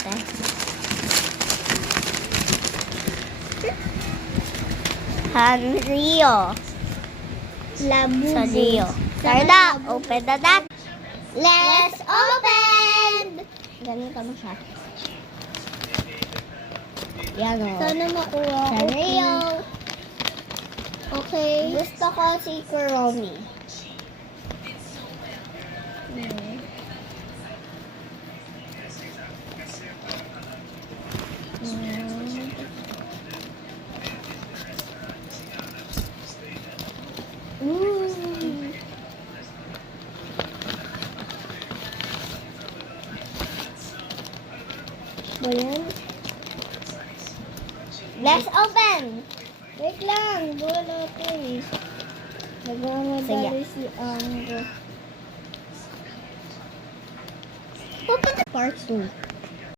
natin. Sanrio. Labubu. Sanrio. Carla, open the that. Let's open! Ganito mo siya. Yan o. Sana makuha ko. Sanrio. Okay. Gusto ko si Kuromi. Ba yan? Let's open! Wait lang. Buwan natin eh. Nagmamadali si Anggo. Open the part 2.